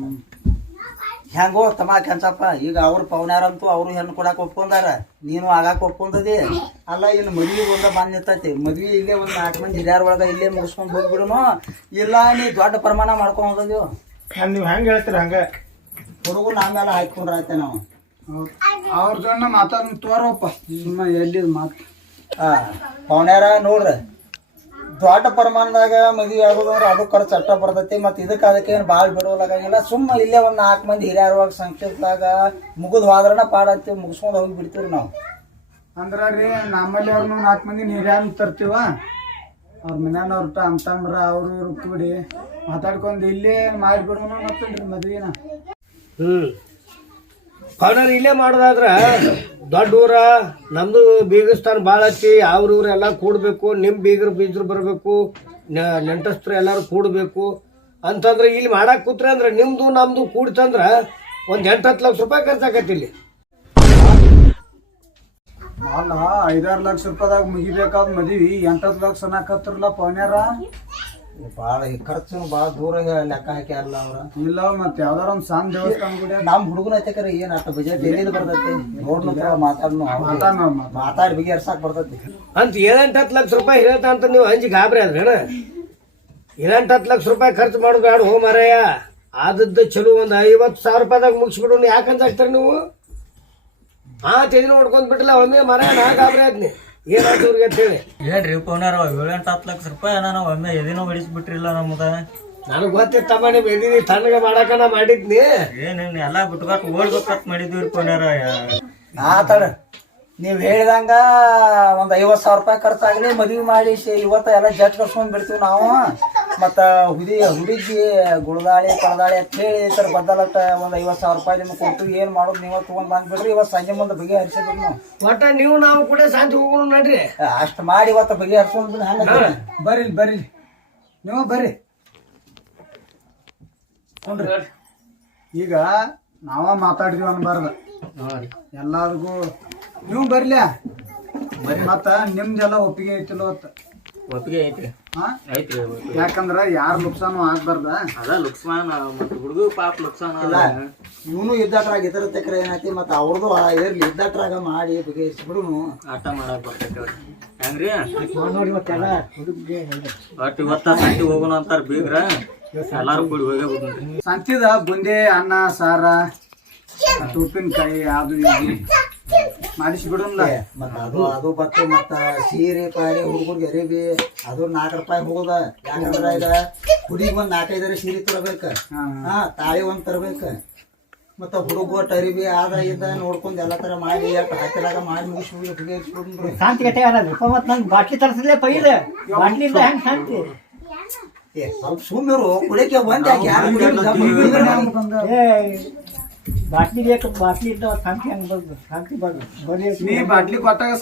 ಹೆಂಗೋ ತಮ್ಮ ಕೆಂಚಪ್ಪ ಈಗ ಅವ್ರ ಪವನ್ಯಾರಂತೂ ಅವರು ಹೆಣ್ಣು ಕೊಡಕ್ಕೆ ಒಪ್ಕೊಂಡಾರ. ನೀನು ಆಗಾಕ ಒಪ್ಕೊಂಡದಿ. ಅಲ್ಲ ಇನ್ನು ಮದ್ವಿ ಒಂದ ಬಂದ್ ನಿಂತೈತಿ. ಮದ್ವಿ ಇಲ್ಲೇ ಒಂದು ನಾಲ್ಕು ಮಂದಿ ಹಿರಿಯರ ಒಳಗ ಇಲ್ಲೇ ಮುಗಿಸ್ಕೊಂಡ್ ಹೋಗ್ಬಿಡುನು. ಇಲ್ಲ ನೀ ದೊಡ್ಡ ಪ್ರಮಾಣ ಮಾಡ್ಕೊಂಡು ಹೋದದ್ಯೋ ನೀವ್ ಹೆಂಗ್ ಹೇಳ್ತೀರ ಹಂಗ? ಹುಡುಗನ ಆಮೇಲೆ ಆಯ್ತೆ ನಾವು ಅವ್ರ ಜೊತೆ ಮಾತಾಡ್ ತೋರಪ್ಪ ಸುಮ್ಮ ಎಲ್ಲಿದ್ ಮಾತು ಹಾ ಪವನ್ಯಾರ ನೋಡ್ರಿ. ದೊಡ್ಡ ಪ್ರಮಾಣದಾಗ ಮದುವೆ ಆಗೋದಂದ್ರೆ ಅದು ಖರ್ಚು ಅಟ್ಟ ಬರ್ತೈತಿ ಮತ್ತು ಇದಕ್ಕೆ ಅದಕ್ಕೆ ಏನು ಭಾಳ ಬಿಡೋಲಾಗಂಗಿಲ್ಲ ಸುಮ್ಮ ಇಲ್ಲೇ ಒಂದು ನಾಲ್ಕು ಮಂದಿ ಹಿರಿಯರವಾಗ ಸಂಕ್ಷಿಪ್ತಾಗ ಮುಗಿದು ಹೋದ್ರನ ಪಾಡತ್ತೀವಿ ಮುಗಿಸ್ಕೊಂಡು ಹೋಗಿ ಬಿಡ್ತೀವಿ ನಾವು. ಅಂದ್ರ ರೀ ನಮ್ಮಲ್ಲಿ ಅವ್ರನ್ನ ನಾಲ್ಕು ಮಂದಿ ಹಿರಿಯರ್ ತರ್ತೀವ. ಅವ್ರ ಮನ್ಯಾನವ್ರ ಅಂತಂಬ್ರ ಅವರು ಇವ್ರು ಕೂಡಿ ಮಾತಾಡ್ಕೊಂಡು ಇಲ್ಲೇ ಮಾಡಿಬಿಡೋಣ ಮತ್ತಲ್ರಿ ಮದ್ವಿನ. ಹ್ಮ್. ಪೌಡರ್ ಇಲ್ಲೇ ಮಾಡೋದಾದ್ರ ದೊಡ್ಡ ಊರ, ನಮ್ದು ಬೀಗಸ್ಥಾನ ಭಾಳ ಹಚ್ಚಿ ಅವ್ರ ಎಲ್ಲ ಕೂಡ್ಬೇಕು, ನಿಮ್ ಬೀಗರು ಬೀಜರು ಬರ್ಬೇಕು ನೆಂಟಸ್ತ್ರ ಎಲ್ಲಾರು ಕೂಡ್ಬೇಕು. ಅಂತಂದ್ರೆ ಇಲ್ಲಿ ಮಾಡಾಕ್ ಕೂತ್ರೆ ಅಂದ್ರೆ ನಿಮ್ದು ನಮ್ದು ಕೂಡ್ತಂದ್ರ ಒಂದ್ ಎಂಟ್ ಹತ್ತು ಲಕ್ಷ ರೂಪಾಯಿ ಖರ್ಚಾಕತಿ ಇಲ್ಲಿ. ಐದಾರು ಲಕ್ಷ ರೂಪಾಯಿದಾಗ ಮುಗಿಬೇಕಾದ ಮದ್ವಿ ಎಂಟತ್ತು ಲಕ್ಷ ಅನ್ನಕತ್ರಲ್ಲ ಪವನ್ಯಾರ? ಭಾಳ ಖರ್ಚು ಭಾಳ ದೂರ ಲೆಕ್ಕ ಹಾಕ್ಯಾರಲ್ಲ ಅವ್ರ. ಇಲ್ಲ ಮತ್ತೆ ಯಾವ್ದಾರ ಒಂದ್ ಸಣ್ಣ ದೇವಸ್ಥಾನ ಗುಡಿ ನಮ್ಮ ಹುಡುಗನ ಐತೆ ಏನು ಅಷ್ಟು ಬಜೆಟ್ ಎಲ್ಲಿಂದ ಬರ್ತೈತಿ? ನೋಡ್ಲತ್ರ ಮಾತಾಡ್ನು ಮಾತಾಡಿ ಮಾತಾಡಿ ಬಗೆಹರ್ಸಾಕ್ ಬರ್ತೈತಿ. ಅಂತ ಏಳೆಂಟು ಹತ್ತು ಲಕ್ಷ ರೂಪಾಯಿ ಹೇಳ್ತಾ ಅಂತ ನೀವು ಅಂಜಿ ಗಾಬರಿ ಆದ್ರೇನ ಏಳೆಂಟು ಹತ್ತು ಲಕ್ಷ ರೂಪಾಯಿ ಖರ್ಚು ಮಾಡೋದು ಬೇಡ ಹೋ ಮಾರಾಯ. ಆದದ್ದು ಚಲೋ ಒಂದು ಐವತ್ತು ಸಾವಿರ ರೂಪಾಯಿದಾಗ ಮುಗಿಸ್ಬಿಡು ಯಾಕಂತ ಹಾಕ್ತಾರ ನೀವು? ಹಾ ತೆಗೆದು ನೋಡ್ಕೊಂಡ್ಬಿಟ್ಲ ಬಿಟ್ಟಿಲ್ಲ ಒಮ್ಮೆ ಮರ ನಾ ಗಾಬರಿ ಆದ್ನಿ. ಏನಾಯ್ತು ಇವ್ರಿಗೆ ಅಂತ ಹೇಳಿ? ಏನ್ರಿ ಪೋನಾರ ಏಳೆಂಟು ಹತ್ತು ಲಕ್ಷ ರೂಪಾಯಿ ನಾನು ಒಮ್ಮೆ ಎದಿನೂ ಹೊಡಿಸ್ಬಿಟ್ರಿಲ್ಲ ನಮ್ದ. ನನಗೆ ಗೊತ್ತಿತ್ತಮ್ಮ ನೀವು ಎದೀನಿ ತಣ್ಣಗೆ ಮಾಡಕ ನಾ ಮಾಡಿದ್ನಿ. ಏನೇನು ಎಲ್ಲಾ ಬಿಟ್ಬೇಕು ಓಡ್ಬೇಕಂತ ಮಾಡಿದ್ವಿ ಆ ಆತಡ ನೀವ್ ಹೇಳಿದಂಗ ಒಂದ್ ಐವತ್ ಸಾವಿರ ರೂಪಾಯಿ ಖರ್ಚಾಗಲಿ ಮದ್ವಿ ಮಾಡಿ ಇವತ್ತು ಎಲ್ಲ ಜಟ್ ಕರ್ಸ್ಕೊಂಡ್ ಬಿಡ್ತೀವಿ ನಾವು. ಮತ್ತ ಹುಡಿ ಹುಡುಗಿ ಗುಳದಾಳಿ ಕಳದಾಳಿ ಅಂತ ಹೇಳಿ ಈ ಬದಲತ್ತ ಒಂದ್ ಐವತ್ತು ಸಾವಿರ ರೂಪಾಯಿ ನಿಮ್ಗೆ ಕೊಟ್ಟು ಏನ್ ಮಾಡೋದು ನೀವ ತಗೊಂಡ್ ಬಂದ್ಬಿಡ್ರಿ. ಇವತ್ತು ಸಂಜೆ ಮುಂದೆ ಬಗೆ ಹರಿಸಿದ್ರು ನಾವು. ಒಟ್ಟ ನೀವು ನಾವು ಕೂಡ ಶಾಂತಿ ಹೋಗೋಣ ನೋಡ್ರಿ. ಅಷ್ಟು ಮಾಡಿ ಇವತ್ತು ಬಗೆ ಹರಿಸೋದು ಹಂಗ ಬರ್ರಿ ಬರ್ರಿ. ನೀವು ಬರ್ರಿ. ಈಗ ನಾವ ಮಾತಾಡಿದ್ವಿ ಅನ್ಬಾರ್ದು. ಎಲ್ಲಾರ್ಗೂ ನೀವು ಬರ್ಲ್ಯಾ ಮತ್ತ ನಿಮ್ದೆಲ್ಲ ಒಪ್ಪಿಗೆ ಐತಿಲ್ಲ ಅವತ್ತ ಒಪ್ಪಿಗೆ ಐತಿ ಹಾ? ಐತ್ರಿ ಯಾಕಂದ್ರ ಯಾರ ನುಕ್ಸಾನು ಆಗ್ಬಾರ್ದ. ಅದ ಲುಕ್ಸಾನ ಮತ್ತ ಹುಡುಗ ಪಾಪ ಲುಕ್ಸಾನ ಇವನು ಇದ್ದಾಟ್ರಾಗ ಇತರ ತಕ್ರ ಏನೈತಿ ಮತ್ತ ಅವ್ರದ್ದು ಇರ್ಲಿ ಇದ್ದಾಟ್ರಾಗ ಮಾಡಿ ಬಿಡು ಆಟ ಮಾಡಕ್ ಬರ್ತೈತಿ. ಹೆಂಗ್ರಿ? ಒಟ್ಟು ಇವತ್ತ ಸಂತಿ ಹೋಗೋಣ ಅಂತಾರ ಬೀಗ್ರ. ಎಲ್ಲಾರು ಕೂಡಿ ಹೋಗೇ ಬಿಡ್ರಿ ಸಂತಿದ ಬುಂದೆ ಅನ್ನ ಸಾರ ಉಪ್ಪಿನಕಾಯಿ ಅದು ಇದು ಮಾಡಿಸ್ಬಿಡೋಣ ಮತ್ತ ಅದು ಅದು ಬತ್ತು ಮತ್ತ ಸೀರೆ ಪಾರಿ ಹುಡುಗರಿಗೆ ಅರಿವಿ ಅದು ನಾಲ್ಕು ರೂಪಾಯಿ ಹೋಗುದ. ಯಾಕಂದ್ರ ಈಗ ಹುಡುಗಿ ಒಂದ್ ನಾಲ್ಕೈದರ ಸೀರೆ ತರಬೇಕ. ಹಾ. ತಾಳಿ ಒಂದ್ ತರಬೇಕ. ಮತ್ತ ಹುಡುಗ ಒಟ್ಟು ಅರಿವಿ ಆದ ಇದ ನೋಡ್ಕೊಂಡ್ ಎಲ್ಲಾ ತರ ಮಾಡಿ ಹಾಕಿದಾಗ ಮಾಡಿ ಮುಗಿಸ್ಬಿಡಿ ಬಗೆಹರಿಸ್ಬಿಡ್ರಿ ಶಾಂತಿ ಗಟ್ಟೆ ಅನ್ನೋದು ಮತ್ ನಂಗೆ ಬಾಟ್ಲಿ ತರಿಸಿದ್ಲೆ ಪೈಲೆ. ಬಾಟ್ಲಿಂದ ಹೆಂಗ್ ಶಾಂತಿ? ಏ ಸ್ವಲ್ಪ ಸುಮ್ಮರು ಕುಡಿಯಕ್ಕೆ ಒಂದ್ ಯಾಕೆ ಯಾರು ನಾವು- ಬಾಟ್ಲಿ ಬೇಕು ಬಾಟ್ಲಿ ಇದ್ದ ಸಂಖ್ಯೆ ಹೆಂಗ್ ಬರ್ಬೇಕು ಸಂಖ್ಯೆ ಬರ್ಬೇಕು ಬರೀ ನೀ ಬಾಟ್ಲಿ ಕೊಟ್ಟಾಗ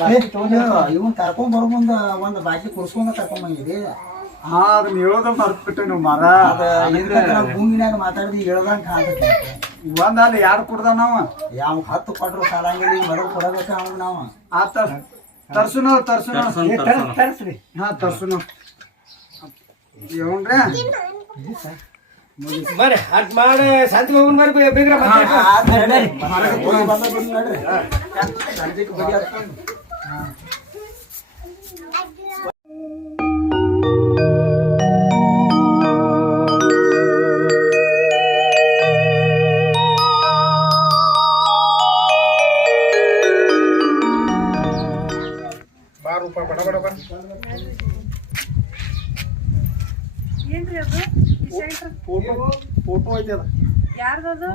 ಬಾಟ್ಲಿ ತಗೊಂಡ್ ಇವನ್ ಕರ್ಕೊಂಡ್ ಬರೋ ಮುಂದ ಒಂದ್ ಬಾಕಿ ಕುಡ್ಸ್ಕೊಂಡ ಕರ್ಕೊಂಡ್ ಬಂದಿರಿ ಹಾ ಅದನ್ನ ಹೇಳೋದ ಮರ್ತ್ಬಿಟ್ಟೆ ನೀವು ಮರ. ಭೂಮಿನಾಗ ಮಾತಾಡ್ದಿ ಹೇಳ್ದಂಗ ಕಾಣ್ತೈತಿ. ಒಂದ್ ಅಲ್ಲಿ ಯಾರು ಕುಡ್ದ ನಾವ ಯಾವ ಹತ್ತು ಕೊಟ್ರು ಸಾಲಂಗಿಲ್ಲ ಈಗ ಕೊಡಬೇಕ ಅವ್ನು ನಾವು. ಆ ತರ್ಸುನ ತರ್ಸುನ? ತರ್ಸೋಣ, ಏ, ತರ್ಸ್- ತರ್ಸ್ರಿ. ಹಾ ತರ್ಸುನ. ಏನ್ರಿ ಬರ್ರಿ ಅಟ್ ಮಾಡಿ ಶಾಂತಿ ಹೋಗೋಣ ಬರ್ರಿ ಬೀಗ್ರ ಮಾತಾಡ್ರಿ. ಆತ್ ಹೋಗಿ ಫೋಟೋ ಫೋಟೋ ಐತಿ ಅದ. ಯಾರ್ದದು?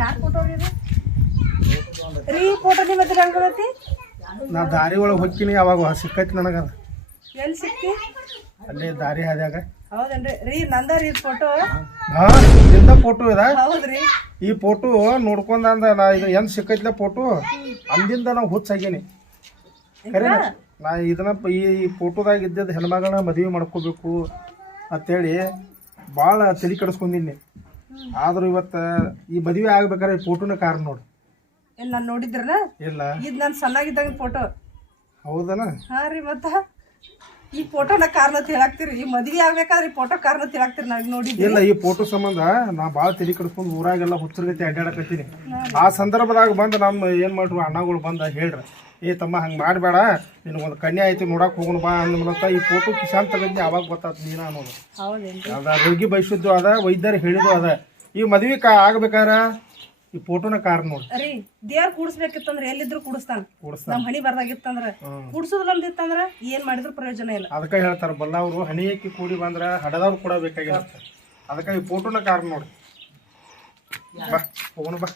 ಯಾರ್ ಫೋಟೋ ರೀ ರೀ ಫೋಟೋ ನಿಮ್ಮ ಹತ್ರ ಹೆಂಗ್ ಬಂದೈತಿ? ನಾ ದಾರಿ ಒಳಗೆ ಹೊಕ್ಕಿನಿ ಅವಾಗ ಸಿಕ್ಕೈತಿ ನನಗದ ಎಲ್ಲಿ ಸಿಕ್ತಿ ಅಲ್ಲೇ ದಾರಿ ಹಾದ್ಯಾಗ. ಹೌದನ್ರಿ? ರೀ ನಂದ ರೀ ಫೋಟೋ. ಹಾ ನಿಂದ ಫೋಟೋ ಇದ? ಹೌದ್ರಿ. ಈ ಫೋಟೋ ನೋಡ್ಕೊಂಡ ಅಂದ ನಾ ಇದು ಎಂದ್ ಸಿಕ್ಕೈತಿಲ್ಲ ಫೋಟೋ ಅಂದಿಂದ ನಾವು ಹುಚ್ಚಾಗೀನಿ. ಖರೆ ನಾ ಇದನ್ನ ಈ ಫೋಟೋದಾಗ ಇದ್ದದ್ದು ಹೆಣ್ಮಗಳನ್ನ ಮದುವೆ ಮಾಡ್ಕೋಬೇಕು ಅಂತೇಳಿ ಭಾಳ ತಲೆ ಕೆಡಿಸ್ಕೊಂಡಿನಿ ಆದ್ರೂ ಇವತ್ತು ಈ ಮದುವೆ ಆಗ್ಬೇಕಾದ್ರೆ ಈ ಫೋಟೋನ ಕಾರಣ ನೋಡಿ. ಇಲ್ಲ ನಾನು ನೋಡಿದ್ರಲ್ಲ ಇಲ್ಲ. ಇದು ನಾನು ಸಣ್ಣಾಗಿದ್ದಾಗ ಫೋಟೋ ಹೌದನ? ಹಾ ರೀ ಮತ್ತ. ಈ ಫೋಟೋನ ಕಾರಣ ತಿಳಾಕ್ತಿರಿ. ಈ ಮದ್ವಿ ಆಗ್ಬೇಕಾದ್ರೆ ಈ ಫೋಟೋ ಕಾರಣ ತಿಳಾಕ್ತಿರಿ ನಾವ್ ನೋಡಿದ್ವಿ ಇಲ್ಲ ಈ ಫೋಟೋ ಸಂಬಂಧ ನಾ ಭಾಳ ತಲೆ ಕೆಡಿಸ್ಕೊಂಡು ಊರಾಗೆಲ್ಲ ಹುಚ್ಚರ್ಗತಿ ಅಡ್ಡಾಡಕತ್ತೀನಿ. ಆ ಸಂದರ್ಭದಾಗ ಬಂದು ನಮ್ಮ ಏನು ಮಾಡ್ರು ಅಣ್ಣಗಳು ಬಂದ ಹೇಳ್ರ ಏ ತಮ್ಮ ಹಂಗೆ ಮಾಡಬೇಡ ನಿನಗೊಂದು ಕನ್ಯಾ ಐತಿ ನೋಡಕ್ಕೆ ಹೋಗೋಣ ಬಾ ಅಂದ್ಮಂತ ಈ ಫೋಟೋ ಕಿಶಾನ್ ತೆಗದ್ನಿ ಅವಾಗ ಗೊತ್ತಾತು ನೀನ ಅನ್ನೋದು. ಹೌದೇನ್ರಿ. ಅದ ರೋಗಿ ಬಯಸಿದ್ದು ಅದ ವೈದ್ಯರು ಹೇಳಿದ್ದು ಅದ. ಈ ಮದ್ವೆ ಕಾ ಆಗ್ಬೇಕಾರ? ಈ ಫೋಟೋನ ಕಾರ್ ನೋಡಿ. ರೀ ದೇವ್ರ ಕೂಡಿಸ್ಬೇಕಿತ್ತಂದ್ರ ಎಲ್ಲಿದ್ರು ಕೂಡಿಸ್ತಾನ. ಕೂಡಿಸ್ತಾನ. ನಮ್ ಹಣಿ ಬರ್ದಾಗಿತ್ತಂದ್ರ ಕೂಡ್ಸೋದಿಲ್ಲಂದಿತ್ತಂದ್ರ ಏನ್ ಮಾಡಿದ್ರು ಪ್ರಯೋಜನ ಇಲ್ಲ. ಅದಕ್ಕೆ ಹೇಳ್ತಾರೆ ಬಲ್ಲವರು ಹಣಿಯಕ್ಕಿ ಕೂಡಿ ಬಂದ್ರ ಹಡದವ್ರು ಕೂಡ ಬೇಕಾಗಿರುತ್ತೆ. ಅದಕ್ಕೆ ಈ ಫೋಟೋನ ಕಾರ್ ನೋಡಿ. ಬಾ ಹೋಗೋಣ ಬಾ.